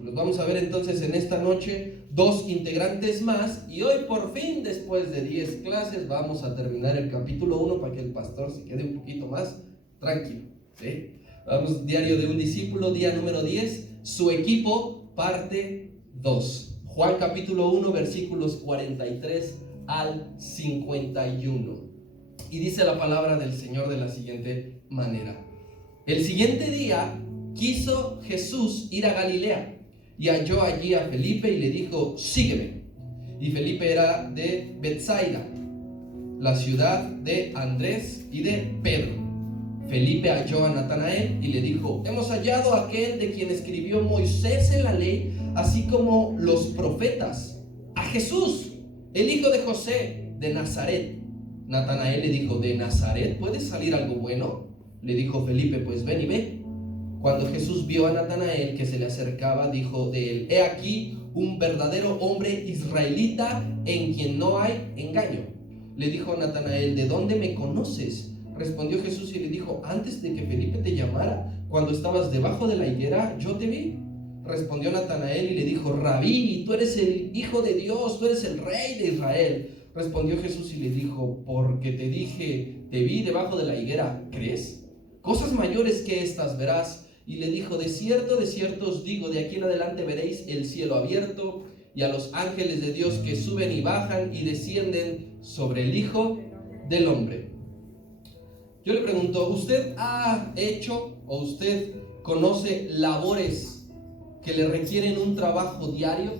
versículos. Vamos a ver entonces en esta noche 2 integrantes más, y hoy por fin, después de 10 clases, vamos a terminar el capítulo 1 para que el pastor se quede un poquito más tranquilo, ¿sí? Vamos, diario de un discípulo, día número 10, su equipo, parte 2. Juan capítulo 1, versículos 43 al 51. Y dice la palabra del Señor de la siguiente manera: el siguiente día quiso Jesús ir a Galilea, y halló allí a Felipe y le dijo: sígueme. Y Felipe era de Betsaida, la ciudad de Andrés y de Pedro. Felipe halló a Natanael y le dijo: hemos hallado a aquel de quien escribió Moisés en la ley, así como los profetas, a Jesús, el hijo de José de Nazaret. Natanael le dijo: ¿de Nazaret puede salir algo bueno? Le dijo Felipe: pues ven y ve. Cuando Jesús vio a Natanael que se le acercaba, dijo de él: he aquí un verdadero hombre israelita en quien no hay engaño. Le dijo Natanael: ¿de dónde me conoces? Respondió Jesús y le dijo: antes de que Felipe te llamara, cuando estabas debajo de la higuera, yo te vi. Respondió Natanael y le dijo: Rabí, tú eres el Hijo de Dios, tú eres el Rey de Israel. Respondió Jesús y le dijo: porque te dije, te vi debajo de la higuera, ¿crees? Cosas mayores que estas verás. Y le dijo: de cierto os digo, de aquí en adelante veréis el cielo abierto y a los ángeles de Dios que suben y bajan y descienden sobre el Hijo del Hombre. Yo le pregunto, ¿usted ha hecho o usted conoce labores que le requieren un trabajo diario?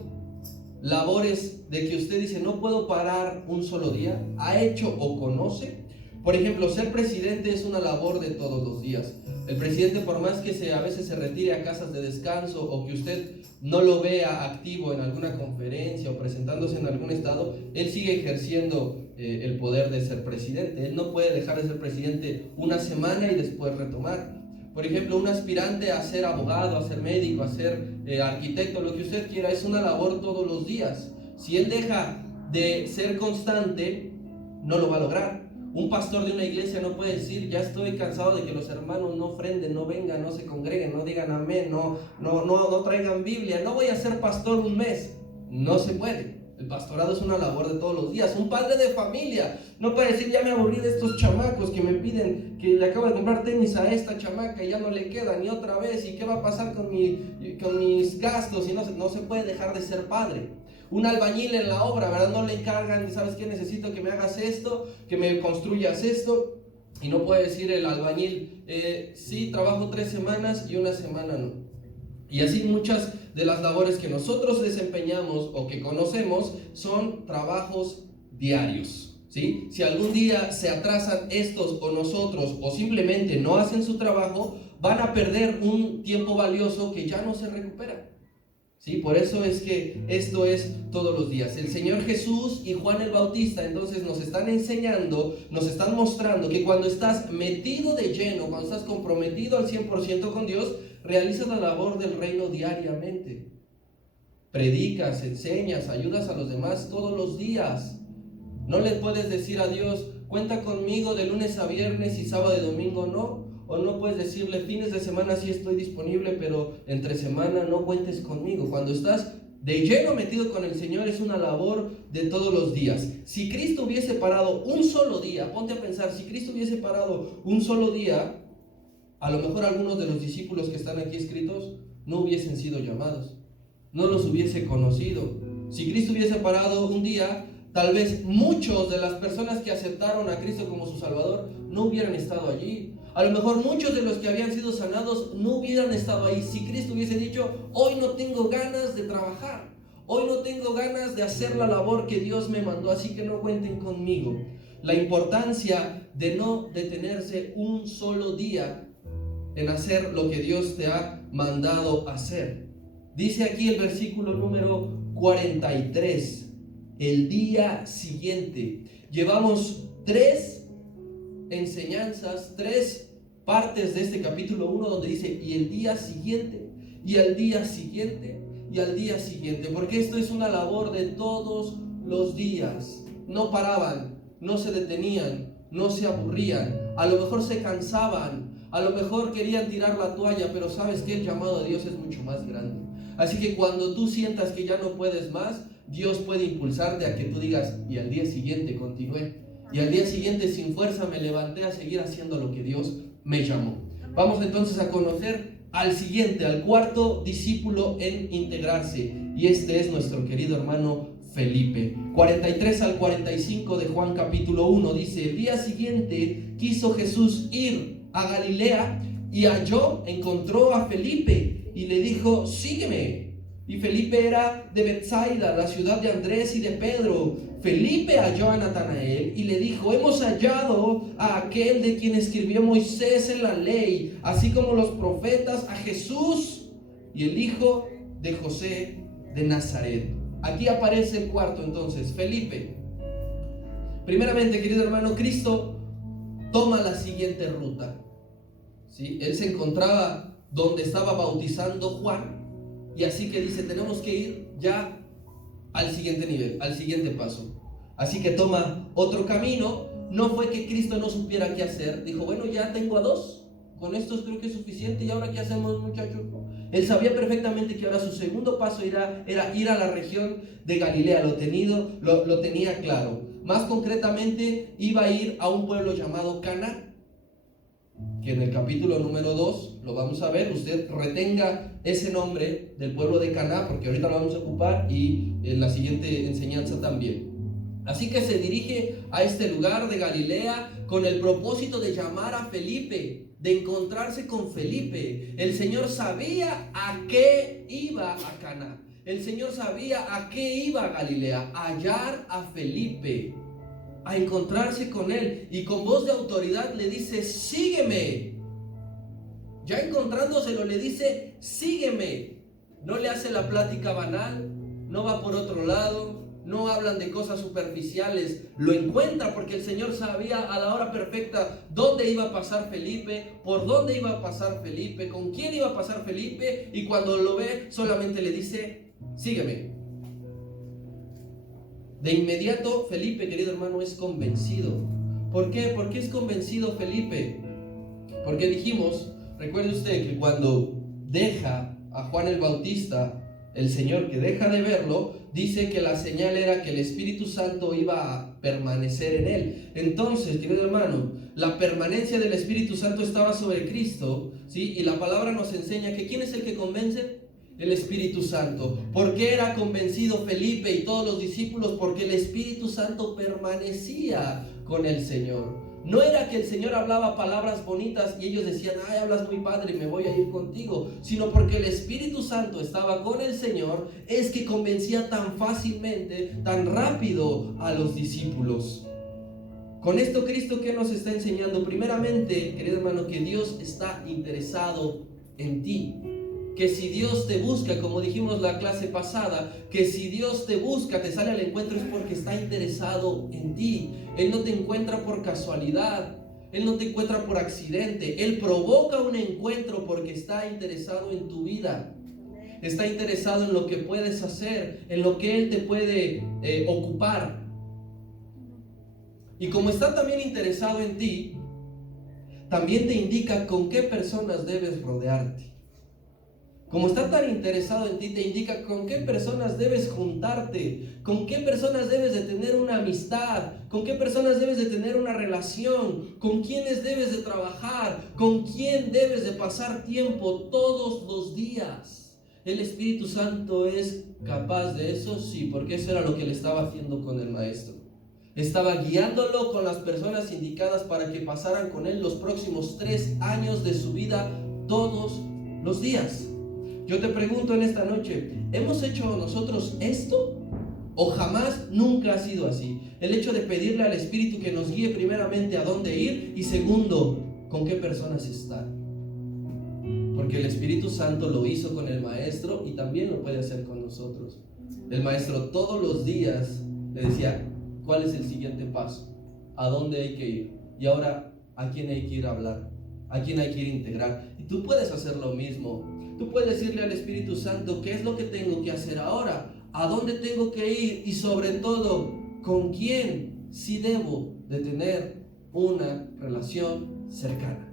Labores de que usted dice: no puedo parar un solo día. ¿Ha hecho o conoce? Por ejemplo, ser presidente es una labor de todos los días. El presidente, por más que a veces se retire a casas de descanso, o que usted no lo vea activo en alguna conferencia o presentándose en algún estado, él sigue ejerciendo el poder de ser presidente. Él no puede dejar de ser presidente una semana y después retomar. Por ejemplo, un aspirante a ser abogado, a ser médico, a ser arquitecto, lo que usted quiera, es una labor todos los días. Si él deja de ser constante, no lo va a lograr. Un pastor de una iglesia no puede decir: ya estoy cansado de que los hermanos no ofrenden, no vengan, no se congreguen, no digan amén, no traigan Biblia, no voy a ser pastor un mes. No se puede. El pastorado es una labor de todos los días. Un padre de familia no puede decir: ya me aburrí de estos chamacos que me piden, que le acabo de comprar tenis a esta chamaca y ya no le queda ni otra vez, y qué va a pasar con mis gastos. Y no se puede dejar de ser padre. Un albañil en la obra, ¿verdad? No le encargan: ¿sabes qué? Necesito que me hagas esto, que me construyas esto. Y no puede decir el albañil: sí, trabajo 3 semanas y una semana no. Y así muchas de las labores que nosotros desempeñamos o que conocemos son trabajos diarios, ¿sí? Si algún día se atrasan estos o nosotros, o simplemente no hacen su trabajo, van a perder un tiempo valioso que ya no se recupera. Sí, por eso es que esto es todos los días. El Señor Jesús y Juan el Bautista entonces nos están enseñando, nos están mostrando que cuando estás metido de lleno, cuando estás comprometido al 100% con Dios, realizas la labor del reino diariamente. Predicas, enseñas, ayudas a los demás todos los días. No le puedes decir a Dios: cuenta conmigo de lunes a viernes y sábado y domingo no. O no puedes decirle: fines de semana sí estoy disponible, pero entre semana no cuentes conmigo. Cuando estás de lleno metido con el Señor, es una labor de todos los días. Si Cristo hubiese parado un solo día, ponte a pensar, si Cristo hubiese parado un solo día, a lo mejor algunos de los discípulos que están aquí escritos no hubiesen sido llamados, no los hubiese conocido. Si Cristo hubiese parado un día, tal vez muchos de las personas que aceptaron a Cristo como su Salvador no hubieran estado allí. A lo mejor muchos de los que habían sido sanados no hubieran estado ahí si Cristo hubiese dicho: hoy no tengo ganas de trabajar, hoy no tengo ganas de hacer la labor que Dios me mandó, así que no cuenten conmigo. La importancia de no detenerse un solo día en hacer lo que Dios te ha mandado hacer. Dice aquí el versículo número 43, el día siguiente. Llevamos 3 enseñanzas, 3 partes de este capítulo 1 donde dice: y el día siguiente, y al día siguiente, y al día siguiente, porque esto es una labor de todos los días. No paraban, no se detenían, no se aburrían, a lo mejor se cansaban, A lo mejor querían tirar la toalla, pero sabes que el llamado de Dios es mucho más grande. Así que cuando tú sientas que ya no puedes más, Dios puede impulsarte a que tú digas, y al día siguiente continué. Y al día siguiente sin fuerza me levanté a seguir haciendo lo que Dios me llamó. Vamos entonces a conocer al siguiente, al cuarto discípulo en integrarse. Y este es nuestro querido hermano Felipe. 43 al 45 de Juan capítulo 1 dice: el día siguiente quiso Jesús ir a Galilea y encontró a Felipe y le dijo: sígueme. Y Felipe era de Betsaida, la ciudad de Andrés y de Pedro. Felipe halló a Natanael y le dijo: hemos hallado a aquel de quien escribió Moisés en la ley, así como los profetas, a Jesús, y el hijo de José de Nazaret. Aquí aparece el cuarto entonces, Felipe. Primeramente, querido hermano, Cristo toma la siguiente ruta, ¿sí? Él se encontraba donde estaba bautizando Juan, y así que dice: tenemos que ir ya al siguiente nivel, al siguiente paso. Así que toma otro camino. No fue que Cristo no supiera qué hacer. Dijo: bueno, ya tengo a dos, con estos creo que es suficiente. ¿Y ahora qué hacemos, muchachos? Él sabía perfectamente que ahora su segundo paso era ir a la región de Galilea. Lo tenía claro. Más concretamente, iba a ir a un pueblo llamado Caná, que en el capítulo número 2 lo vamos a ver. Usted retenga ese nombre del pueblo de Caná, porque ahorita lo vamos a ocupar y en la siguiente enseñanza también. Así que se dirige a este lugar de Galilea con el propósito de llamar a Felipe, de encontrarse con Felipe. El Señor sabía a qué iba a Caná. El Señor sabía a qué iba a Galilea: a hallar a Felipe, a encontrarse con él, y con voz de autoridad le dice: sígueme. Ya encontrándoselo le dice: sígueme. No le hace la plática banal, no va por otro lado, no hablan de cosas superficiales. Lo encuentra porque el Señor sabía a la hora perfecta dónde iba a pasar Felipe, por dónde iba a pasar Felipe, con quién iba a pasar Felipe, y cuando lo ve solamente le dice: sígueme. De inmediato Felipe, querido hermano, es convencido. ¿Por qué? ¿Por qué es convencido Felipe? Porque dijimos, recuerde usted, que cuando deja a Juan el Bautista, el Señor, que deja de verlo, dice que la señal era que el Espíritu Santo iba a permanecer en él. Entonces, querido hermano, la permanencia del Espíritu Santo estaba sobre Cristo, ¿sí? Y la palabra nos enseña que ¿quién es el que convence? El Espíritu Santo. ¿Por qué era convencido Felipe y todos los discípulos? Porque el Espíritu Santo permanecía con el Señor. No era que el Señor hablaba palabras bonitas y ellos decían: ay, hablas muy padre, me voy a ir contigo, sino porque el Espíritu Santo estaba con el Señor, es que convencía tan fácilmente, tan rápido a los discípulos. Con esto, Cristo, ¿qué nos está enseñando? Primeramente, querido hermano, que Dios está interesado en ti. Que si Dios te busca, como dijimos la clase pasada, que si Dios te busca, te sale al encuentro, es porque está interesado en ti. Él no te encuentra por casualidad, Él no te encuentra por accidente. Él provoca un encuentro porque está interesado en tu vida. Está interesado en lo que puedes hacer, en lo que Él te puede ocupar. Y como está también interesado en ti, también te indica con qué personas debes rodearte. Como está tan interesado en ti, te indica con qué personas debes juntarte, con qué personas debes de tener una amistad, con qué personas debes de tener una relación, con quiénes debes de trabajar, con quién debes de pasar tiempo todos los días. ¿El Espíritu Santo es capaz de eso? Sí, porque eso era lo que él estaba haciendo con el maestro. Estaba guiándolo con las personas indicadas para que pasaran con él los próximos 3 años de su vida todos los días. Yo te pregunto en esta noche, ¿hemos hecho nosotros esto? ¿O jamás, nunca ha sido así? El hecho de pedirle al Espíritu que nos guíe primeramente a dónde ir y segundo, con qué personas estar. Porque el Espíritu Santo lo hizo con el maestro y también lo puede hacer con nosotros. El maestro todos los días le decía: ¿cuál es el siguiente paso? ¿A dónde hay que ir? Y ahora, ¿a quién hay que ir a hablar? ¿A quién hay que ir a integrar? Y tú puedes hacer lo mismo. Tú puedes decirle al Espíritu Santo: ¿qué es lo que tengo que hacer ahora? ¿A dónde tengo que ir? Y sobre todo, ¿con quién sí debo de tener una relación cercana?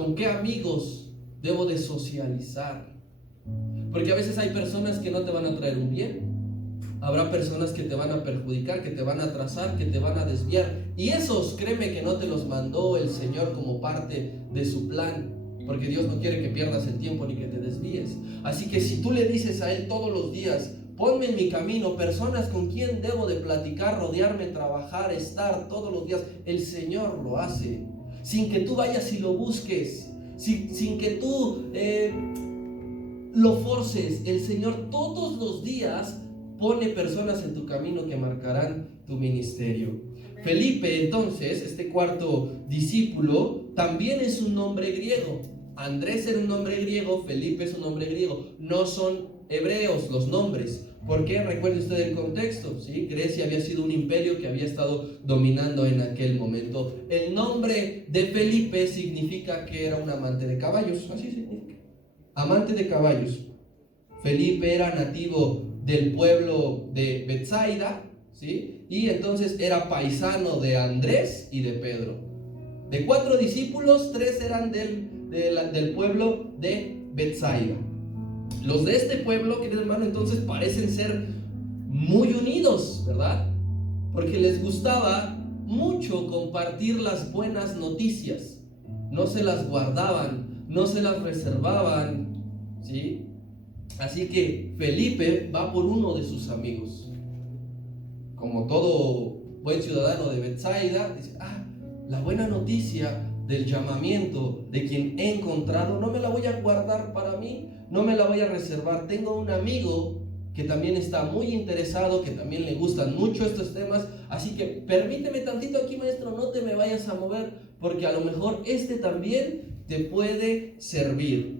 ¿Con qué amigos debo de socializar? Porque a veces hay personas que no te van a traer un bien. Habrá personas que te van a perjudicar, que te van a atrasar, que te van a desviar. Y esos, créeme que no te los mandó el Señor como parte de su plan. Porque Dios no quiere que pierdas el tiempo ni que te desvíes. Así que si tú le dices a Él todos los días, ponme en mi camino personas con quien debo de platicar, rodearme, trabajar, estar todos los días, el Señor lo hace. Sin que tú vayas y lo busques. Sin que tú lo forces. El Señor todos los días pone personas en tu camino que marcarán tu ministerio. Felipe, entonces, este cuarto discípulo, también es un nombre griego. Andrés era un nombre griego, Felipe es un nombre griego. No son hebreos los nombres. ¿Por qué? Recuerde usted el contexto, ¿sí? Grecia había sido un imperio que había estado dominando en aquel momento. El nombre de Felipe significa que era un amante de caballos, así significa. Amante de caballos. Felipe era nativo del pueblo de Betsaida, ¿sí? Y entonces era paisano de Andrés y de Pedro. De 4 discípulos, 3 eran del pueblo de Betsaida. Los de este pueblo, querido hermano, entonces parecen ser muy unidos, ¿verdad? Porque les gustaba mucho compartir las buenas noticias. No se las guardaban, no se las reservaban, ¿sí? Así que Felipe va por uno de sus amigos. Como todo buen ciudadano de Betsaida, dice, la buena noticia del llamamiento de quien he encontrado, no me la voy a guardar para mí, no me la voy a reservar. Tengo un amigo que también está muy interesado, que también le gustan mucho estos temas, así que permíteme tantito aquí, maestro, no te me vayas a mover, porque a lo mejor este también te puede servir.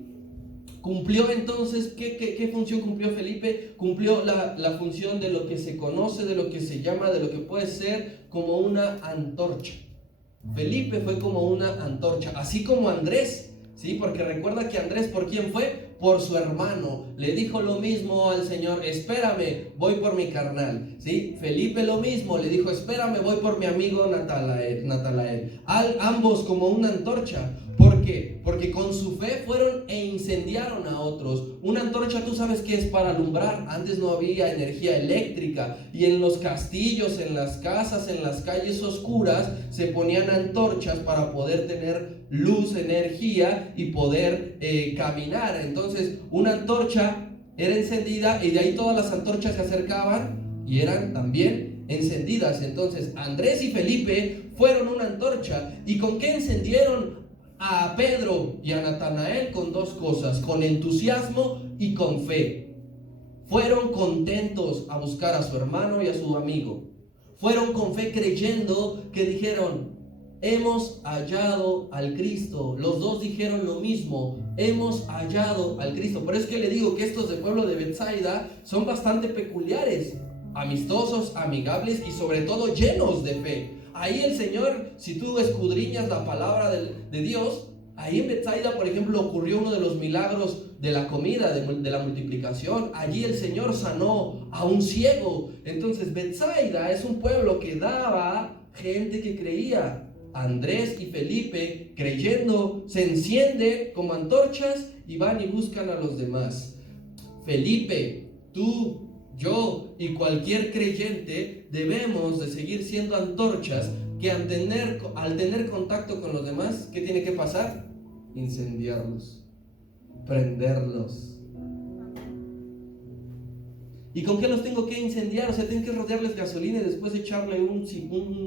Cumplió entonces, ¿qué función cumplió Felipe? Cumplió la función de lo que se conoce, de lo que se llama, de lo que puede ser como una antorcha. Felipe fue como una antorcha, así como Andrés, ¿sí? Porque recuerda que Andrés, ¿por quién fue? Por su hermano. Le dijo lo mismo al Señor, espérame, voy por mi carnal, ¿sí? Felipe lo mismo, le dijo, espérame, voy por mi amigo Natanael. Ambos como una antorcha. ¿Por qué? Porque con su fe fueron e incendiaron a otros. Una antorcha, tú sabes que es para alumbrar. Antes no había energía eléctrica y en los castillos, en las casas, en las calles oscuras se ponían antorchas para poder tener luz, energía y poder caminar. Entonces una antorcha era encendida y de ahí todas las antorchas se acercaban y eran también encendidas. Entonces Andrés y Felipe fueron una antorcha. ¿Y con qué encendieron a Pedro y a Natanael? Con 2 cosas, con entusiasmo y con fe. Fueron contentos a buscar a su hermano y a su amigo. Fueron con fe creyendo que dijeron, hemos hallado al Cristo. Los 2 dijeron lo mismo, hemos hallado al Cristo. Por eso es que le digo que estos del pueblo de Betsaida son bastante peculiares, amistosos, amigables y sobre todo llenos de fe. Ahí el Señor, si tú escudriñas la palabra de Dios, ahí en Betsaida, por ejemplo, ocurrió uno de los milagros de la comida, de la multiplicación. Allí el Señor sanó a un ciego. Entonces Betsaida es un pueblo que daba gente que creía. Andrés y Felipe, creyendo, se encienden como antorchas y van y buscan a los demás. Felipe, tú, yo y cualquier creyente debemos de seguir siendo antorchas que al tener contacto con los demás, ¿qué tiene que pasar? Incendiarlos, prenderlos. ¿Y con qué los tengo que incendiar? O sea, tengo que rodearles gasolina y después echarle un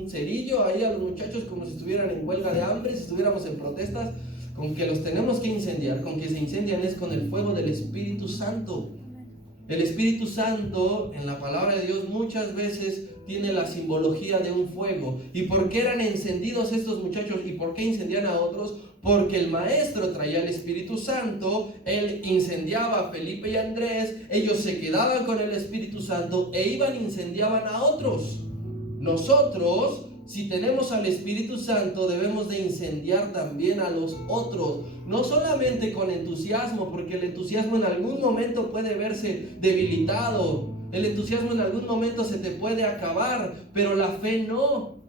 cerillo ahí a los muchachos como si estuvieran en huelga de hambre, si estuviéramos en protestas. Con que los tenemos que incendiar, con que se incendian es con el fuego del Espíritu Santo. El Espíritu Santo en la palabra de Dios muchas veces tiene la simbología de un fuego. ¿Y por qué eran encendidos estos muchachos? ¿Y por qué incendian a otros? Porque el maestro traía el Espíritu Santo, él incendiaba a Felipe y Andrés, ellos se quedaban con el Espíritu Santo e iban e incendiaban a otros. Nosotros, si tenemos al Espíritu Santo, debemos de incendiar también a los otros, no solamente con entusiasmo, porque el entusiasmo en algún momento puede verse debilitado, el entusiasmo en algún momento se te puede acabar, pero la fe no.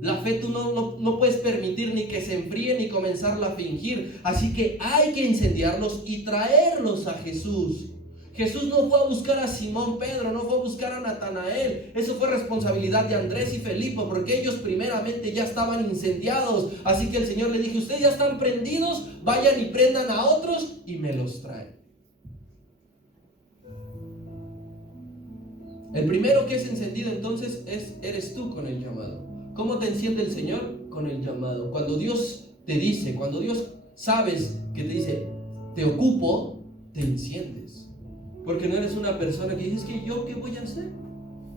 La fe tú no puedes permitir ni que se enfríe ni comenzarla a fingir. Así que hay que incendiarlos y traerlos a Jesús. Jesús no fue a buscar a Simón Pedro, no fue a buscar a Natanael. Eso fue responsabilidad de Andrés y Felipe, porque ellos primeramente ya estaban incendiados. Así que el Señor le dijo: ustedes ya están prendidos, vayan y prendan a otros y me los traen. El primero que es encendido entonces eres tú con el llamado. ¿Cómo te enciende el Señor? Con el llamado. Cuando Dios te dice, cuando Dios sabes que te dice, te ocupo, te enciendes. Porque no eres una persona que dices, que ¿yo qué voy a hacer?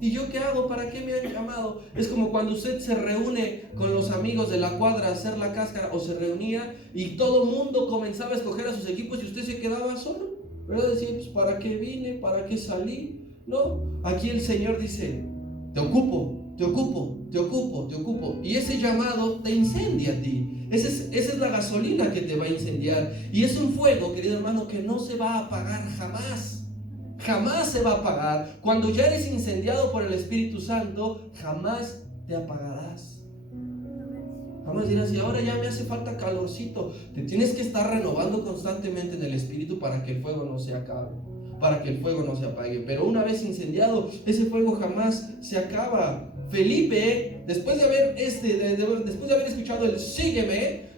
¿Y yo qué hago? ¿Para qué me han llamado? Es como cuando usted se reúne con los amigos de la cuadra a hacer la cáscara, o se reunía y todo el mundo comenzaba a escoger a sus equipos y usted se quedaba solo, ¿verdad? Decía, pues ¿para qué vine? ¿Para qué salí? No, aquí el Señor dice, te ocupo, te ocupo, te ocupo, te ocupo. Y ese llamado te incendia a ti. Esa es la gasolina que te va a incendiar. Y es un fuego, querido hermano, que no se va a apagar jamás. Jamás se va a apagar. Cuando ya eres incendiado por el Espíritu Santo, jamás te apagarás. Jamás dirás, y ahora ya me hace falta calorcito. Te tienes que estar renovando constantemente en el Espíritu para que el fuego no se acabe, para que el fuego no se apague. Pero una vez incendiado, ese fuego jamás se acaba. Felipe, después de haber escuchado el sígueme,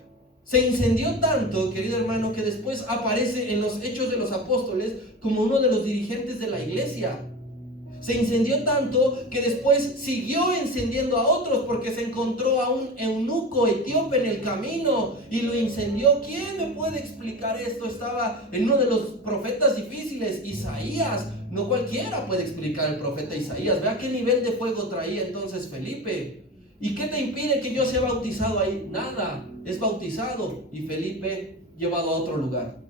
se incendió tanto, querido hermano, que después aparece en los Hechos de los Apóstoles como uno de los dirigentes de la iglesia. Se incendió tanto que después siguió encendiendo a otros, porque se encontró a un eunuco etíope en el camino y lo incendió. ¿Quién me puede explicar esto? Estaba en uno de los profetas difíciles, Isaías. No cualquiera puede explicar el profeta Isaías. Vea qué nivel de fuego traía entonces Felipe. ¿Y qué te impide que yo sea bautizado ahí? Nada, es bautizado y Felipe llevado a otro lugar.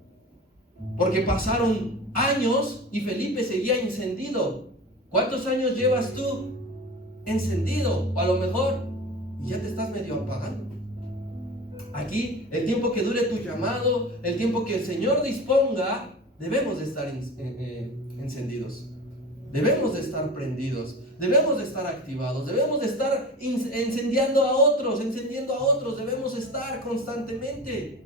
Porque pasaron años y Felipe seguía encendido. ¿Cuántos años llevas tú encendido? O a lo mejor ya te estás medio apagando. Aquí, el tiempo que dure tu llamado, el tiempo que el Señor disponga, debemos de estar encendidos. Debemos de estar prendidos. Debemos de estar activados. Debemos de estar encendiendo a otros, encendiendo a otros. Debemos estar constantemente.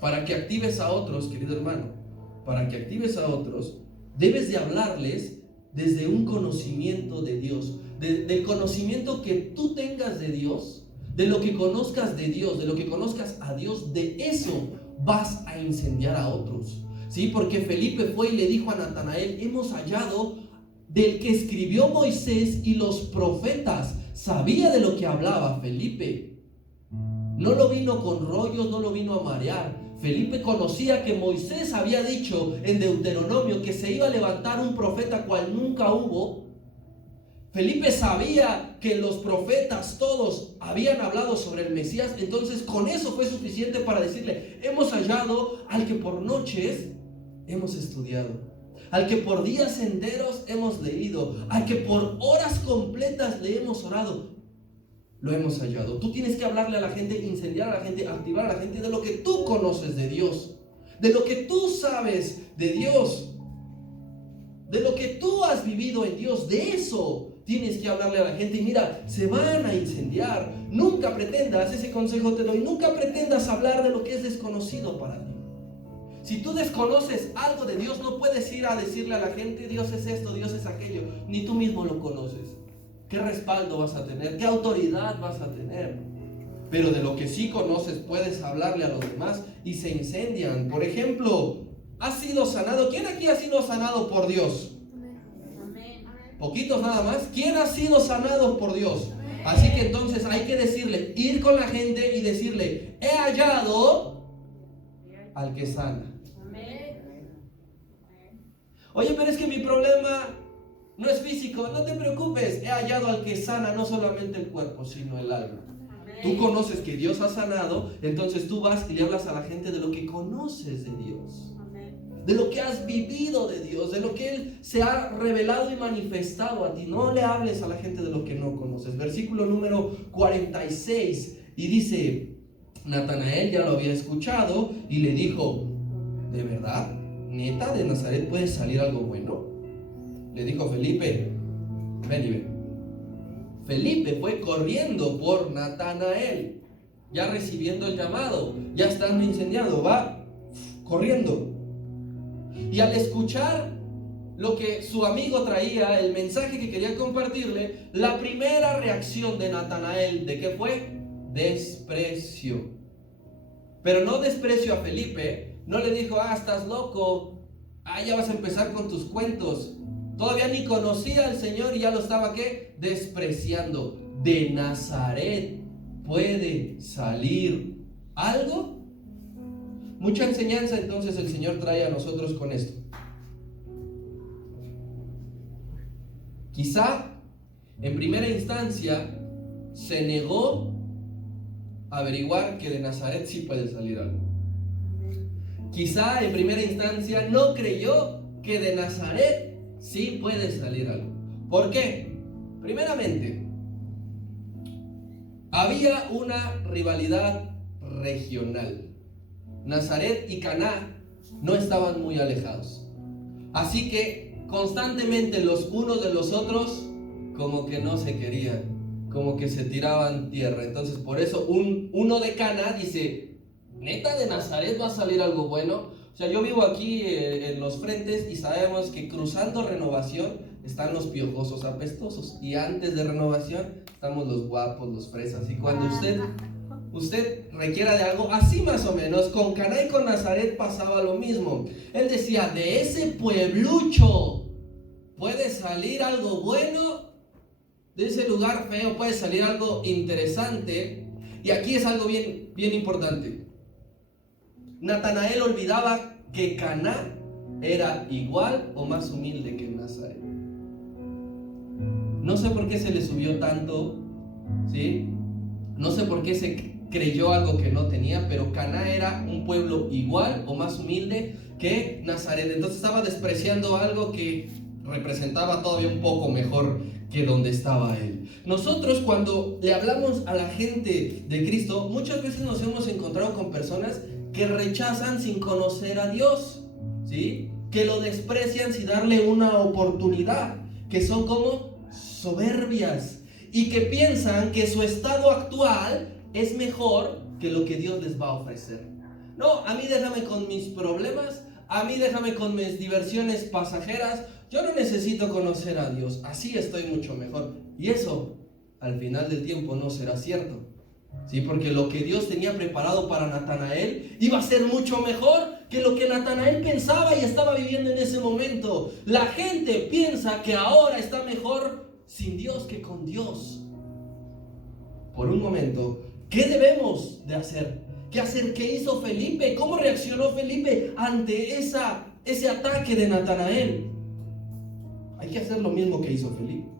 Para que actives a otros, querido hermano, para que actives a otros, debes de hablarles desde un conocimiento de Dios, del conocimiento que tú tengas de Dios, de lo que conozcas de Dios, de lo que conozcas a Dios, de eso vas a incendiar a otros. ¿Sí? Porque Felipe fue y le dijo a Natanael, hemos hallado del que escribió Moisés y los profetas. Sabía de lo que hablaba Felipe. No lo vino con rollos, no lo vino a marear. Felipe conocía que Moisés había dicho en Deuteronomio que se iba a levantar un profeta cual nunca hubo. Felipe sabía que los profetas todos habían hablado sobre el Mesías. Entonces con eso fue suficiente para decirle, hemos hallado al que por noches hemos estudiado, al que por días enteros hemos leído, al que por horas completas le hemos orado. Lo hemos hallado. Tú tienes que hablarle a la gente, incendiar a la gente, activar a la gente de lo que tú conoces de Dios, de lo que tú sabes de Dios, de lo que tú has vivido en Dios. De eso tienes que hablarle a la gente. Y mira, se van a incendiar. Nunca pretendas, ese consejo te doy, nunca pretendas hablar de lo que es desconocido para ti. Si tú desconoces algo de Dios, no puedes ir a decirle a la gente, Dios es esto, Dios es aquello, ni tú mismo lo conoces. ¿Qué respaldo vas a tener? ¿Qué autoridad vas a tener? Pero de lo que sí conoces puedes hablarle a los demás y se incendian. Por ejemplo, ¿has sido sanado? ¿Quién aquí ha sido sanado por Dios? Poquitos nada más. ¿Quién ha sido sanado por Dios? Así que entonces hay que decirle, ir con la gente y decirle, he hallado al que sana. Oye, pero es que mi problema no es físico. No te preocupes, he hallado al que sana no solamente el cuerpo, sino el alma. Tú conoces que Dios ha sanado, entonces tú vas y le hablas a la gente de lo que conoces de Dios, de lo que has vivido de Dios, de lo que Él se ha revelado y manifestado a ti. No le hables a la gente de lo que no conoces. Versículo número 46, y dice, Natanael ya lo había escuchado y le dijo, ¿de verdad? ¿Neta de Nazaret puede salir algo bueno? Le dijo Felipe, ven y ve. Felipe fue corriendo por Natanael, ya recibiendo el llamado, ya estando incendiado, va corriendo. Y al escuchar lo que su amigo traía, el mensaje que quería compartirle, la primera reacción de Natanael, ¿de qué fue? Desprecio. Pero no desprecio a Felipe, no le dijo, estás loco, ya vas a empezar con tus cuentos. Todavía ni conocía al Señor y ya lo estaba, ¿qué? Despreciando. De Nazaret puede salir algo. Mucha enseñanza entonces el Señor trae a nosotros con esto. Quizá en primera instancia se negó a averiguar que de Nazaret sí puede salir algo. Quizá en primera instancia no creyó que de Nazaret sí puede salir algo. ¿Por qué? Primeramente, había una rivalidad regional. Nazaret y Caná no estaban muy alejados. Así que constantemente los unos de los otros como que no se querían, como que se tiraban tierra. Entonces por eso uno de Caná dice, ¿neta de Nazaret va a salir algo bueno? O sea, yo vivo aquí en los frentes y sabemos que cruzando Renovación están los piojosos apestosos. Y antes de Renovación estamos los guapos, los fresas. Y cuando usted requiera de algo, así más o menos, con Caná y con Nazaret pasaba lo mismo. Él decía, de ese pueblucho puede salir algo bueno, de ese lugar feo puede salir algo interesante. Y aquí es algo bien, bien importante. Natanael olvidaba que Caná era igual o más humilde que Nazaret. No sé por qué se le subió tanto, ¿sí? No sé por qué se creyó algo que no tenía, pero Caná era un pueblo igual o más humilde que Nazaret. Entonces estaba despreciando algo que representaba todavía un poco mejor que donde estaba él. Nosotros cuando le hablamos a la gente de Cristo, muchas veces nos hemos encontrado con personas que rechazan sin conocer a Dios, ¿sí? Que lo desprecian sin darle una oportunidad, que son como soberbias y que piensan que su estado actual es mejor que lo que Dios les va a ofrecer. No, a mí déjame con mis problemas, a mí déjame con mis diversiones pasajeras, yo no necesito conocer a Dios, así estoy mucho mejor. Y eso, al final del tiempo, no será cierto. Sí, porque lo que Dios tenía preparado para Natanael iba a ser mucho mejor que lo que Natanael pensaba y estaba viviendo en ese momento. La gente piensa que ahora está mejor sin Dios que con Dios. Por un momento, ¿qué debemos de hacer? ¿Qué hacer? ¿Qué hizo Felipe? ¿Cómo reaccionó Felipe ante ese ataque de Natanael? Hay que hacer lo mismo que hizo Felipe.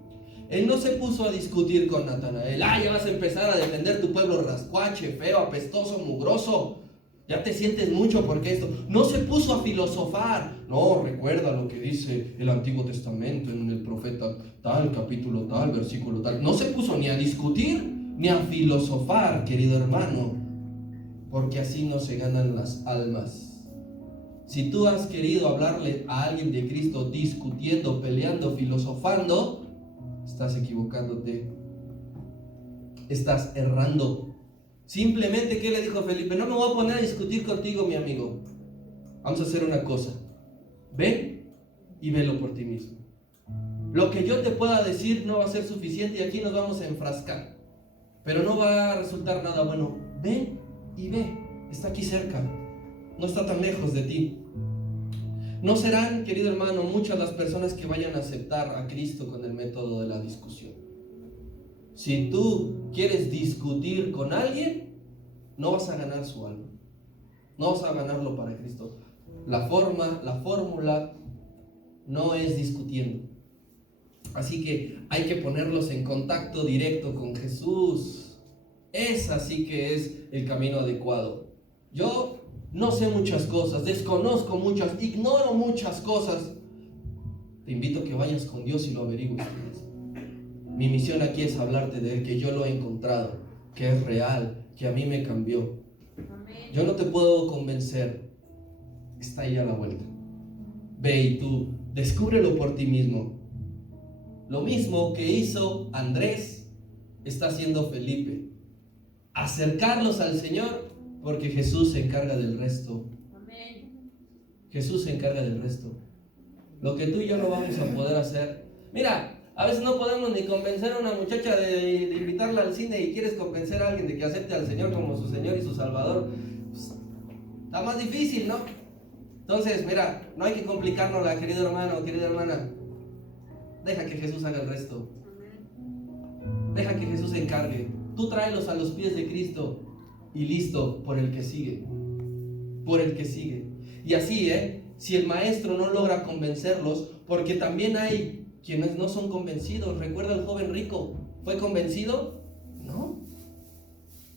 Él no se puso a discutir con Natanael. Ya vas a empezar a defender tu pueblo rascuache, feo, apestoso, mugroso. Ya te sientes mucho porque esto. No se puso a filosofar. No, recuerda lo que dice el Antiguo Testamento en el profeta tal, capítulo tal, versículo tal. No se puso ni a discutir ni a filosofar, querido hermano, porque así no se ganan las almas. Si tú has querido hablarle a alguien de Cristo discutiendo, peleando, filosofando, estás equivocándote, estás errando. Simplemente, ¿qué le dijo Felipe? No me voy a poner a discutir contigo, mi amigo. Vamos a hacer una cosa. Ven y velo por ti mismo. Lo que yo te pueda decir no va a ser suficiente y aquí nos vamos a enfrascar. Pero no va a resultar nada bueno. Ven y ve. Está aquí cerca. No está tan lejos de ti. No serán, querido hermano, muchas las personas que vayan a aceptar a Cristo con el método de la discusión. Si tú quieres discutir con alguien, no vas a ganar su alma. No vas a ganarlo para Cristo. La fórmula no es discutiendo. Así que hay que ponerlos en contacto directo con Jesús. Ese sí que es el camino adecuado. Yo no sé muchas cosas, desconozco muchas, ignoro muchas cosas. Te invito a que vayas con Dios y lo averigües. Mi misión aquí es hablarte de Él, que yo lo he encontrado, que es real, que a mí me cambió. Yo no te puedo convencer, está ahí a la vuelta. Ve y tú, descúbrelo por ti mismo. Lo mismo que hizo Andrés está haciendo Felipe. Acercarlos al Señor, porque Jesús se encarga del resto. Jesús se encarga del resto. Lo que tú y yo no vamos a poder hacer. Mira, a veces no podemos ni convencer a una muchacha de invitarla al cine, y quieres convencer a alguien de que acepte al Señor como su Señor y su Salvador. Pues, está más difícil, ¿no? Entonces, mira, no hay que complicárnosla, querido hermano, querida hermana. Deja que Jesús haga el resto. Deja que Jesús se encargue. Tú tráelos a los pies de Cristo y listo, por el que sigue. Por el que sigue. Y así, si el maestro no logra convencerlos, porque también hay quienes no son convencidos. Recuerda el joven rico, ¿fue convencido? No.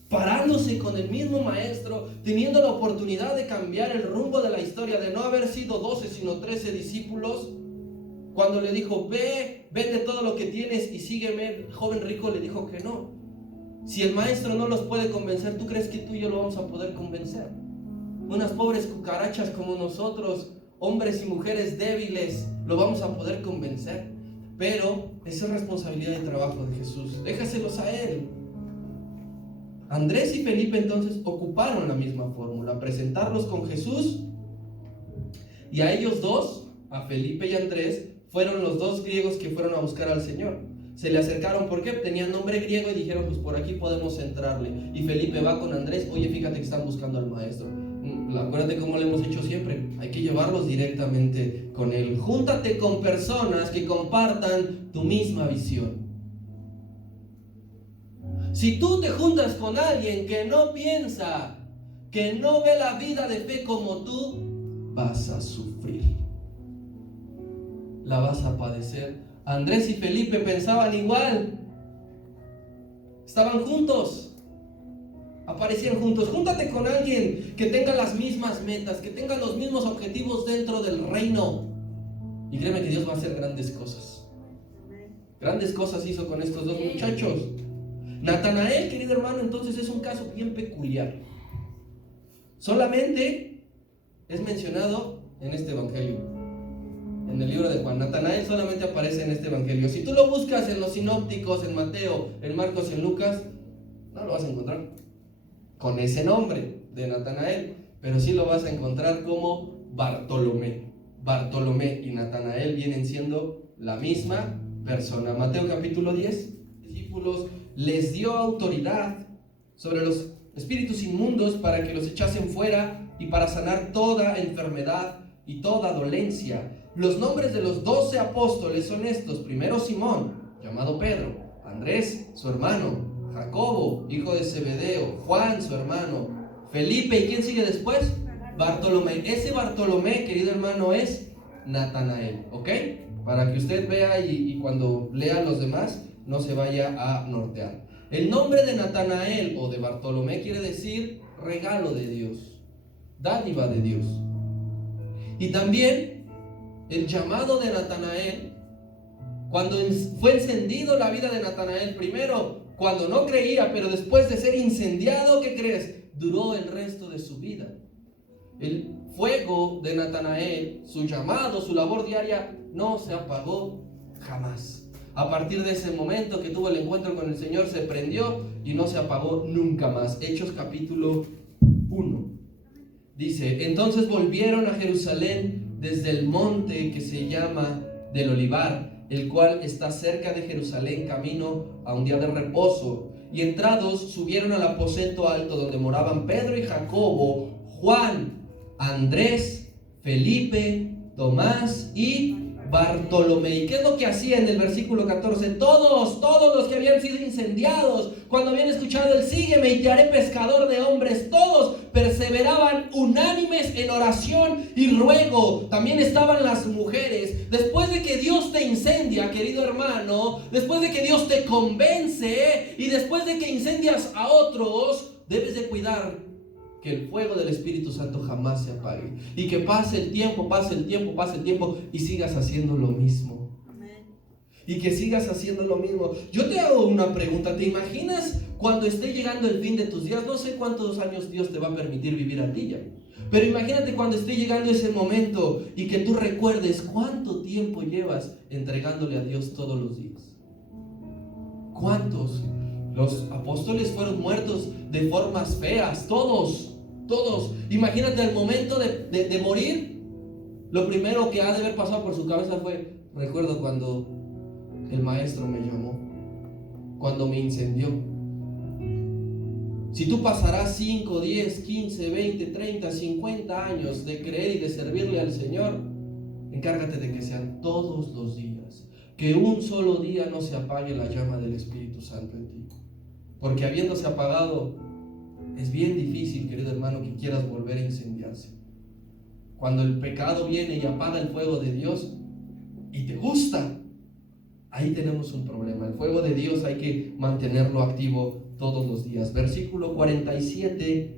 Parándose con el mismo maestro, teniendo la oportunidad de cambiar el rumbo de la historia, de no haber sido 12 sino 13 discípulos, cuando le dijo, ve, vende todo lo que tienes y sígueme, el joven rico le dijo que no. Si el maestro no los puede convencer, ¿tú crees que tú y yo lo vamos a poder convencer? Unas pobres cucarachas como nosotros, hombres y mujeres débiles, lo vamos a poder convencer. Pero esa es responsabilidad y trabajo de Jesús. Déjaselos a Él. Andrés y Felipe entonces ocuparon la misma fórmula, presentarlos con Jesús, y a ellos dos, a Felipe y Andrés, fueron los dos griegos que fueron a buscar al Señor. Se le acercaron porque tenían nombre griego y dijeron, pues por aquí podemos entrarle. Y Felipe va con Andrés, oye, fíjate que están buscando al maestro. Acuérdate cómo lo hemos hecho siempre, hay que llevarlos directamente con él. Júntate con personas que compartan tu misma visión. Si tú te juntas con alguien que no piensa, que no ve la vida de fe como tú, vas a sufrir, la vas a padecer. Andrés y Felipe pensaban igual, estaban juntos, aparecían juntos. Júntate con alguien que tenga las mismas metas, que tenga los mismos objetivos dentro del reino, y créeme que Dios va a hacer grandes cosas. Grandes cosas hizo con estos dos muchachos. Natanael, querido hermano, entonces es un caso bien peculiar. Solamente es mencionado en este evangelio, en el libro de Juan. Natanael solamente aparece en este evangelio. Si tú lo buscas en los sinópticos, en Mateo, en Marcos y en Lucas, no lo vas a encontrar con ese nombre de Natanael, pero sí lo vas a encontrar como Bartolomé. Bartolomé y Natanael vienen siendo la misma persona. Mateo capítulo 10, discípulos les dio autoridad sobre los espíritus inmundos para que los echasen fuera y para sanar toda enfermedad y toda dolencia. Los nombres de los 12 apóstoles son estos: primero Simón, llamado Pedro; Andrés, su hermano; Jacobo, hijo de Zebedeo; Juan, su hermano; Felipe, ¿y quién sigue después? Bartolomé. Ese Bartolomé, querido hermano, es Natanael, ¿ok? Para que usted vea y cuando lea a los demás no se vaya a nortear. El nombre de Natanael o de Bartolomé quiere decir regalo de Dios, dádiva de Dios. Y también el llamado de Natanael, cuando fue encendido la vida de Natanael, primero cuando no creía, pero después de ser incendiado, ¿qué crees? Duró el resto de su vida. El fuego de Natanael, su llamado, su labor diaria, no se apagó jamás. A partir de ese momento que tuvo el encuentro con el Señor, se prendió y no se apagó nunca más. Hechos capítulo 1. Dice, entonces volvieron a Jerusalén desde el monte que se llama del Olivar, el cual está cerca de Jerusalén, camino a un día de reposo. Y entrados, subieron al aposento alto donde moraban Pedro y Jacobo, Juan, Andrés, Felipe, Tomás y Bartolomé. ¿Y qué es lo que hacía en el versículo 14? Todos los que habían sido incendiados, cuando habían escuchado el sígueme y te haré pescador de hombres, todos perseveraban unánimes en oración y ruego. También estaban las mujeres. Después de que Dios te incendia, querido hermano, después de que Dios te convence y después de que incendias a otros, debes de cuidar que el fuego del Espíritu Santo jamás se apague, y que pase el tiempo y sigas haciendo lo mismo. Amén. Y que sigas haciendo lo mismo. Yo te hago una pregunta. ¿Te imaginas cuando esté llegando el fin de tus días? No sé cuántos años Dios te va a permitir vivir a ti ya, pero imagínate cuando esté llegando ese momento y que tú recuerdes cuánto tiempo llevas entregándole a Dios todos los días. ¿Cuántos? Los apóstoles fueron muertos de formas feas, todos. Imagínate el momento de morir. Lo primero que ha de haber pasado por su cabeza fue: recuerdo cuando el maestro me llamó, cuando me incendió. Si tú pasarás 5, 10, 15, 20, 30, 50 años de creer y de servirle al Señor, encárgate de que sean todos los días, que un solo día no se apague la llama del Espíritu Santo en ti. Porque habiéndose apagado, es bien difícil, querido hermano, que quieras volver a incendiarse. Cuando el pecado viene y apaga el fuego de Dios y te gusta, ahí tenemos un problema. El fuego de Dios hay que mantenerlo activo todos los días. Versículo 47.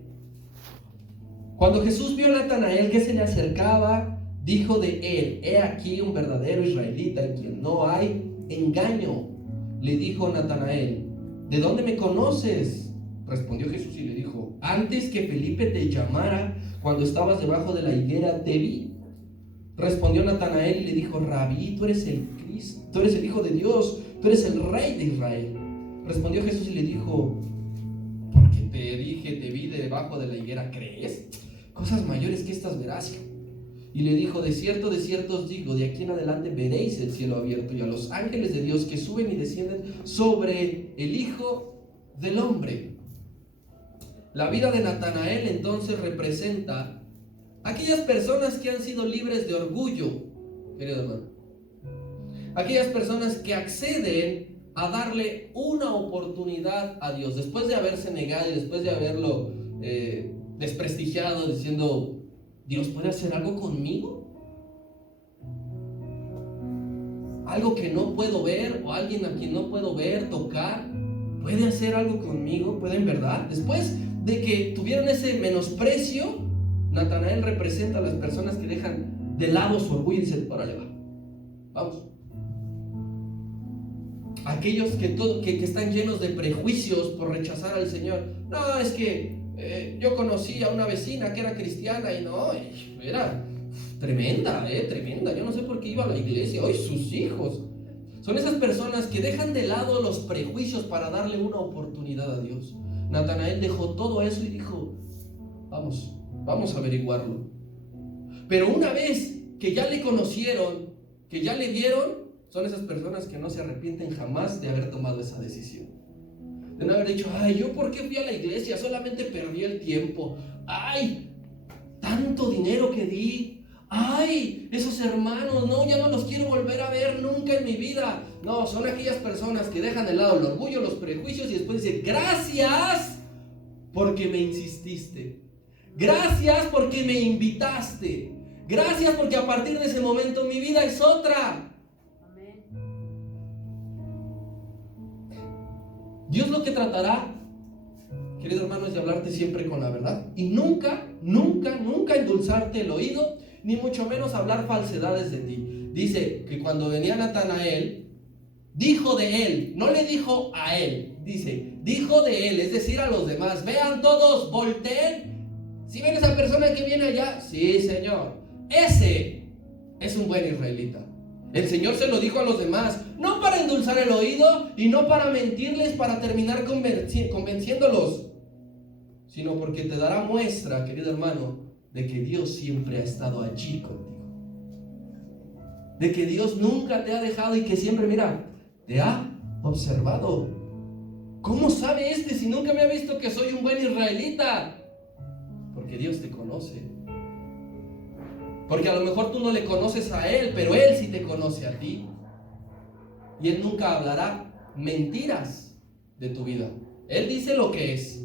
Cuando Jesús vio a Natanael que se le acercaba, dijo de él: he aquí un verdadero israelita en quien no hay engaño. Le dijo Natanael: ¿de dónde me conoces? Respondió Jesús y le dijo: antes que Felipe te llamara, cuando estabas debajo de la higuera, te vi. Respondió Natanael y le dijo: Rabí, tú eres el Cristo, tú eres el Hijo de Dios, tú eres el Rey de Israel. Respondió Jesús y le dijo: porque te dije, te vi debajo de la higuera, ¿crees? Cosas mayores que estas verás. Y le dijo: de cierto os digo, de aquí en adelante veréis el cielo abierto y a los ángeles de Dios que suben y descienden sobre el Hijo del Hombre. La vida de Natanael entonces representa aquellas personas que han sido libres de orgullo, querido hermano. Aquellas personas que acceden a darle una oportunidad a Dios después de haberse negado y después de haberlo desprestigiado, diciendo: ¿Dios puede hacer algo conmigo? Algo que no puedo ver, o alguien a quien no puedo ver, tocar, ¿puede hacer algo conmigo? ¿Puede en verdad? Después de que tuvieron ese menosprecio, Natanael representa a las personas que dejan de lado su orgullo y dicen: órale, vamos. Aquellos que están llenos de prejuicios por rechazar al Señor. No, es que yo conocí a una vecina que era cristiana y no, era tremenda. Yo no sé por qué iba a la iglesia. Hoy sus hijos son esas personas que dejan de lado los prejuicios para darle una oportunidad a Dios. Natanael dejó todo eso y dijo: vamos a averiguarlo. Pero una vez que ya le conocieron, que ya le vieron, son esas personas que no se arrepienten jamás de haber tomado esa decisión. De no haber dicho: ay, ¿yo por qué fui a la iglesia? Solamente perdí el tiempo. Ay, tanto dinero que di. Ay, esos hermanos, no, ya no los quiero volver a ver nunca en mi vida. No, son aquellas personas que dejan de lado el orgullo, los prejuicios y después dicen: gracias porque me insististe. Gracias porque me invitaste. Gracias porque a partir de ese momento mi vida es otra. Dios lo que tratará, querido hermano, es de hablarte siempre con la verdad y nunca endulzarte el oído, ni mucho menos hablar falsedades de ti. Dice que cuando venía Natanael, dijo de él, no le dijo a él, dice, dijo de él, es decir, a los demás. Vean todos, volteen. ¿Sí ven esa persona que viene allá? Sí, Señor, ese es un buen israelita. El Señor se lo dijo a los demás, no para endulzar el oído y no para mentirles, para terminar convenciéndolos, sino porque te dará muestra, querido hermano, de que Dios siempre ha estado allí contigo. De que Dios nunca te ha dejado y que siempre, mira, te ha observado. ¿Cómo sabe este si nunca me ha visto que soy un buen israelita? Porque Dios te conoce. Porque a lo mejor tú no le conoces a Él, pero Él sí te conoce a ti. Y Él nunca hablará mentiras de tu vida. Él dice lo que es.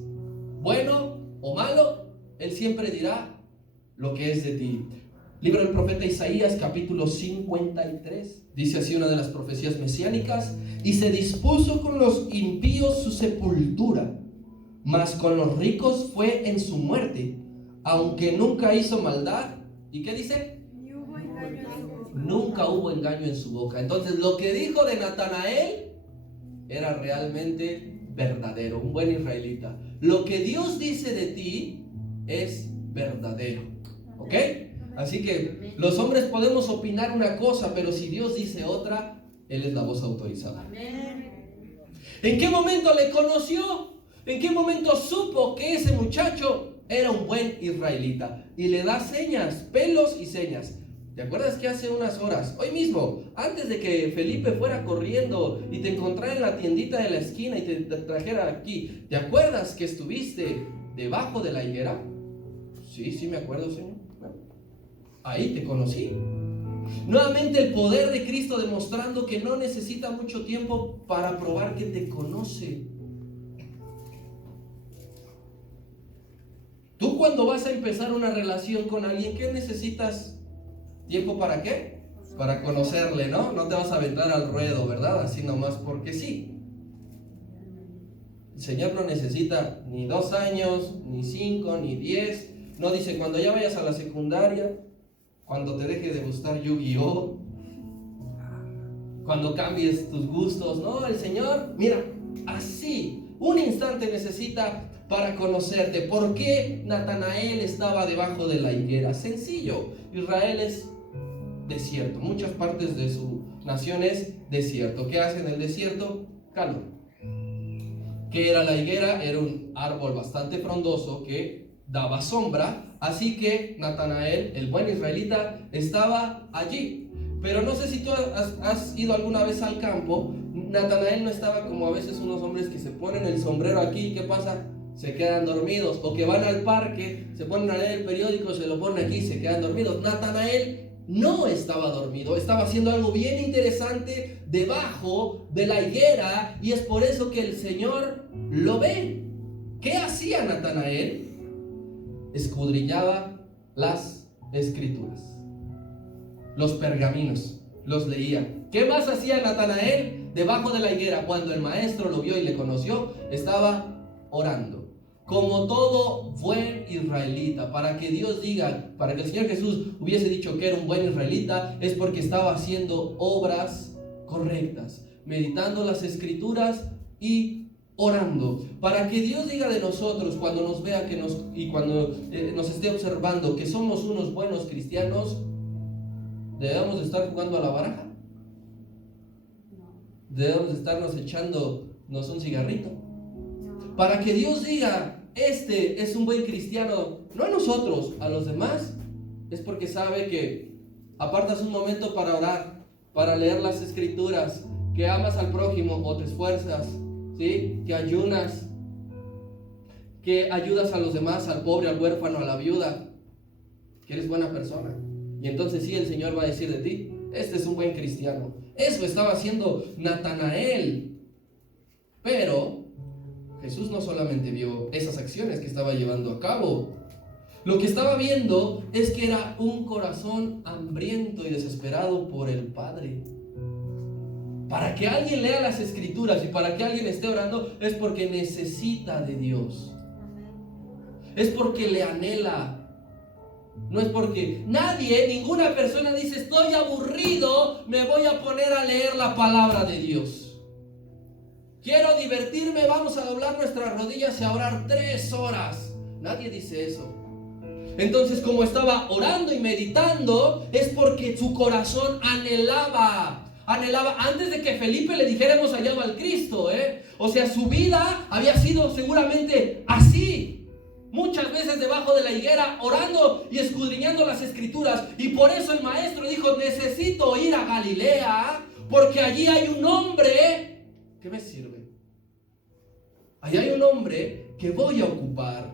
Bueno o malo, Él siempre dirá lo que es de ti. Libro del profeta Isaías, capítulo 53. Dice así una de las profecías mesiánicas: y se dispuso con los impíos su sepultura, mas con los ricos fue en su muerte, aunque nunca hizo maldad. ¿Y qué dice? Nunca hubo engaño en su boca. Entonces lo que dijo de Natanael era realmente verdadero, un buen israelita. Lo que Dios dice de ti es verdadero, ¿ok? Así que los hombres podemos opinar una cosa, pero si Dios dice otra, Él es la voz autorizada. ¿En qué momento le conoció? ¿En qué momento supo que ese muchacho era un buen israelita? Y le da señas, pelos y señas. ¿Te acuerdas que hace unas horas, hoy mismo, antes de que Felipe fuera corriendo y te encontrara en la tiendita de la esquina y te trajera aquí, ¿te acuerdas que estuviste debajo de la higuera? Sí, sí me acuerdo, Señor. Bueno, ahí te conocí. Nuevamente el poder de Cristo demostrando que no necesita mucho tiempo para probar que te conoce. Tú cuando vas a empezar una relación con alguien, ¿qué necesitas? ¿Tiempo para qué? Para conocerle, ¿no? No te vas a aventar al ruedo, ¿verdad? Así nomás porque sí. El Señor no necesita ni 2 años, ni 5, ni 10. No dice cuando ya vayas a la secundaria, cuando te deje de gustar Yu-Gi-Oh, cuando cambies tus gustos. No, el Señor, mira, así, un instante necesita para conocerte. ¿Por qué Natanael estaba debajo de la higuera? Sencillo, Israel es desierto, muchas partes de su nación es desierto. ¿Qué hace en el desierto? Calor. ¿Qué era la higuera? Era un árbol bastante frondoso que daba sombra, así que Natanael, el buen israelita, estaba allí. Pero no sé si tú has ido alguna vez al campo. Natanael no estaba como a veces unos hombres que se ponen el sombrero aquí, ¿qué pasa? Se quedan dormidos, o que van al parque, se ponen a leer el periódico, se lo ponen aquí y se quedan dormidos. Natanael no estaba dormido, estaba haciendo algo bien interesante debajo de la higuera, y es por eso que el Señor lo ve. ¿Qué hacía Natanael? Escudriñaba las escrituras, los pergaminos, los leía. ¿Qué más hacía Natanael debajo de la higuera? Cuando el maestro lo vio y le conoció, estaba orando. Como todo buen israelita, para que Dios diga, para que el Señor Jesús hubiese dicho que era un buen israelita, es porque estaba haciendo obras correctas, meditando las escrituras y orando. Para que Dios diga de nosotros, cuando nos vea y cuando nos esté observando que somos unos buenos cristianos, ¿debemos de estar jugando a la baraja? ¿Debemos de estarnos echándonos un cigarrito? Para que Dios diga, este es un buen cristiano, no a nosotros, a los demás, es porque sabe que apartas un momento para orar, para leer las escrituras, que amas al prójimo o te esfuerzas, ¿sí? Que ayunas, que ayudas a los demás, al pobre, al huérfano, a la viuda, que eres buena persona. Y entonces sí, el Señor va a decir de ti, este es un buen cristiano. Eso estaba haciendo Natanael. Pero Jesús no solamente vio esas acciones que estaba llevando a cabo. Lo que estaba viendo es que era un corazón hambriento y desesperado por el Padre. Para que alguien lea las escrituras y para que alguien esté orando es porque necesita de Dios. Es porque le anhela. No es porque ninguna persona dice estoy aburrido, me voy a poner a leer la palabra de Dios. Quiero divertirme, vamos a doblar nuestras rodillas y a orar 3 horas. Nadie dice eso. Entonces, como estaba orando y meditando, es porque su corazón anhelaba antes de que Felipe le dijera hemos hallado al Cristo, O sea, su vida había sido seguramente así. Muchas veces debajo de la higuera, orando y escudriñando las escrituras. Y por eso el maestro dijo, necesito ir a Galilea, porque allí hay un hombre que me sirve. Allí hay un hombre que voy a ocupar.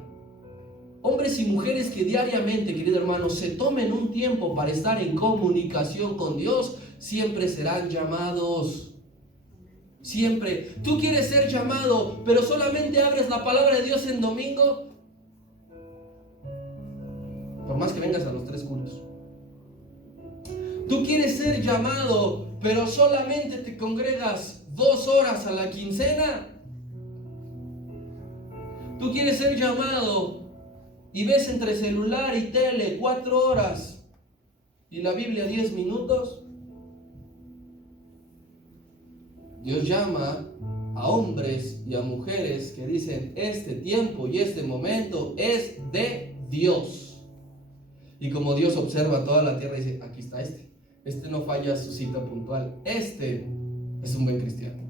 Hombres y mujeres que diariamente, querido hermano, se tomen un tiempo para estar en comunicación con Dios, siempre serán llamados. Siempre. Tú quieres ser llamado, pero solamente abres la palabra de Dios en domingo. Por más que vengas a los 3 cultos. Tú quieres ser llamado, pero solamente te congregas 2 horas a la quincena. Tú quieres ser llamado y ves entre celular y tele 4 horas y la Biblia 10 minutos. Dios llama a hombres y a mujeres que dicen este tiempo y este momento es de Dios. Y como Dios observa toda la tierra, dice, aquí está este no falla su cita puntual, este es un buen cristiano.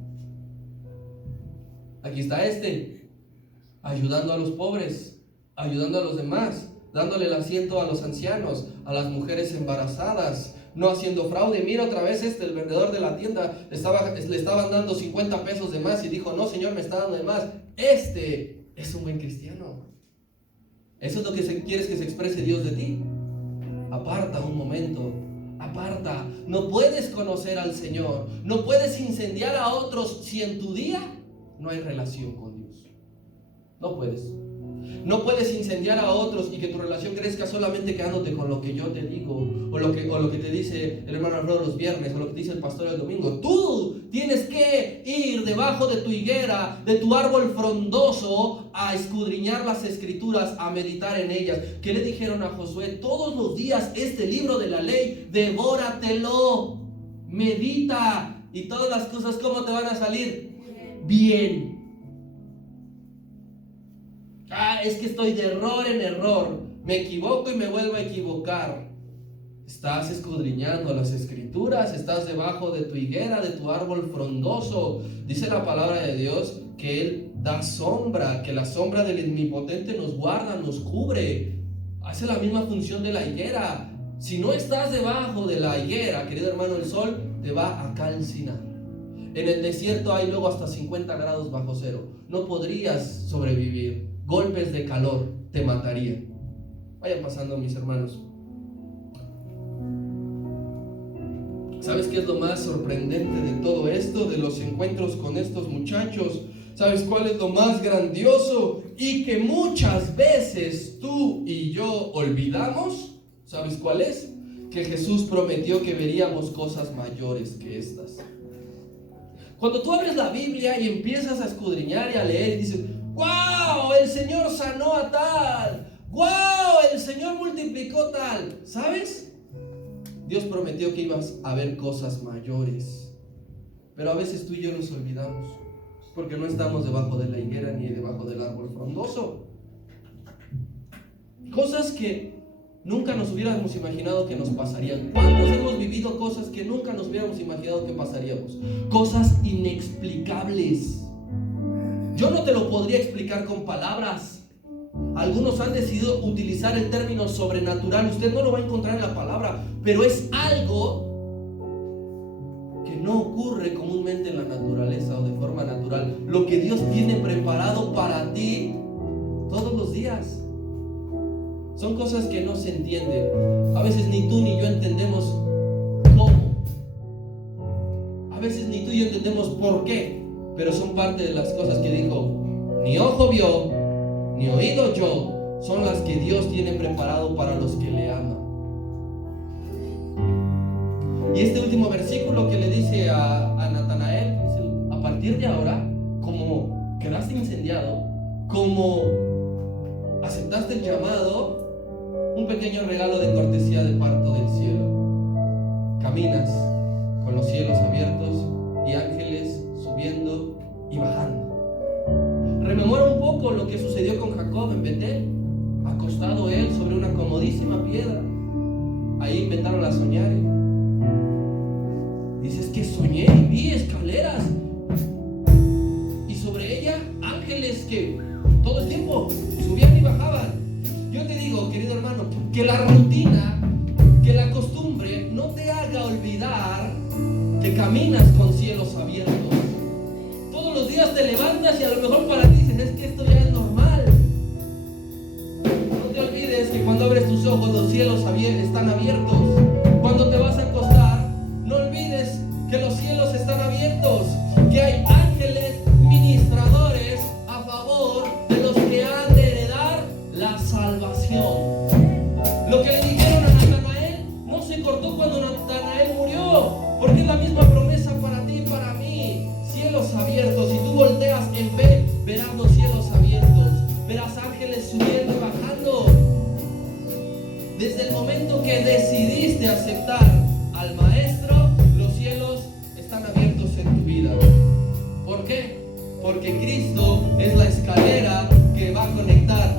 Aquí está ayudando a los pobres, ayudando a los demás, dándole el asiento a los ancianos, a las mujeres embarazadas, no haciendo fraude. Mira otra vez el vendedor de la tienda, le estaban dando 50 pesos de más y dijo, no señor, me está dando de más. Es un buen cristiano. Eso es lo que quieres que se exprese Dios de ti. Aparta un momento, aparta. No puedes conocer al Señor, no puedes incendiar a otros si en tu día no hay relación con Dios. No puedes. No puedes incendiar a otros y que tu relación crezca solamente quedándote con lo que yo te digo, o lo que te dice el hermano Alfredo los viernes, o lo que te dice el pastor el domingo. Tú tienes que ir debajo de tu higuera, de tu árbol frondoso, a escudriñar las escrituras, a meditar en ellas. ¿Qué le dijeron a Josué? Todos los días este libro de la ley, devóratelo, medita, y todas las cosas, ¿cómo te van a salir? Bien. Es que estoy de error en error, me equivoco y me vuelvo a equivocar. Estás escudriñando las escrituras, estás debajo de tu higuera, de tu árbol frondoso. Dice la palabra de Dios que Él da sombra, que la sombra del Omnipotente nos guarda, nos cubre. Hace la misma función de la higuera. Si no estás debajo de la higuera, querido hermano, el sol te va a calcinar. En el desierto hay luego hasta 50 grados bajo cero. No podrías sobrevivir. Golpes de calor te matarían. Vayan pasando, mis hermanos. ¿Sabes qué es lo más sorprendente de todo esto? De los encuentros con estos muchachos. ¿Sabes cuál es lo más grandioso? Y que muchas veces tú y yo olvidamos. ¿Sabes cuál es? Que Jesús prometió que veríamos cosas mayores que estas. Cuando tú abres la Biblia y empiezas a escudriñar y a leer y dices, ¡wow! El Señor sanó a tal. ¡Wow! El Señor multiplicó tal. ¿Sabes? Dios prometió que ibas a ver cosas mayores. Pero a veces tú y yo nos olvidamos, porque no estamos debajo de la higuera ni debajo del árbol frondoso. Cosas que nunca nos hubiéramos imaginado que nos pasarían. ¿Cuántos hemos vivido cosas que nunca nos hubiéramos imaginado que pasaríamos? Cosas inexplicables. Yo no te lo podría explicar con palabras. Algunos han decidido utilizar el término sobrenatural. Usted no lo va a encontrar en la palabra, pero es algo que no ocurre comúnmente en la naturaleza o de forma natural. Lo que Dios tiene preparado para ti todos los días. Son cosas que no se entienden. A veces ni tú ni yo entendemos cómo. A veces ni tú y yo entendemos por qué. Pero son parte de las cosas que dijo, ni ojo vio, ni oído oyó, son las que Dios tiene preparado para los que le aman. Y este último versículo que le dice a Natanael, dice, a partir de ahora, como quedaste incendiado, como aceptaste el llamado, un pequeño regalo de cortesía de parto del cielo. Caminas con los cielos abiertos y ángeles subiendo y bajando. Rememora un poco lo que sucedió con Jacob en Betel, acostado él sobre una comodísima piedra. Ahí inventaron la soñare. Dices que soñé y vi escaleras y sobre ella ángeles que todo el tiempo subían y bajaban. Yo te digo, querido hermano, que la rutina, que la costumbre no te haga olvidar que caminas con cielos abiertos. Todos los días te levantas y a lo mejor para ti dices, es que esto ya es normal. No te olvides que cuando abres tus ojos los cielos están abiertos. Cuando te vas a acostar, no olvides que los cielos están abiertos, que hay ángeles ministradores a favor de los que han de heredar la salvación. Lo que le dijeron a Natanael no se cortó cuando Natanael murió, porque es la misma promesa para ti y para mí. Cielos abiertos. Si tú volteas en fe, verás los cielos abiertos, verás ángeles subiendo y bajando. Desde el momento que decidiste aceptar al Maestro, los cielos están abiertos en tu vida. ¿Por qué? Porque Cristo es la escalera que va a conectar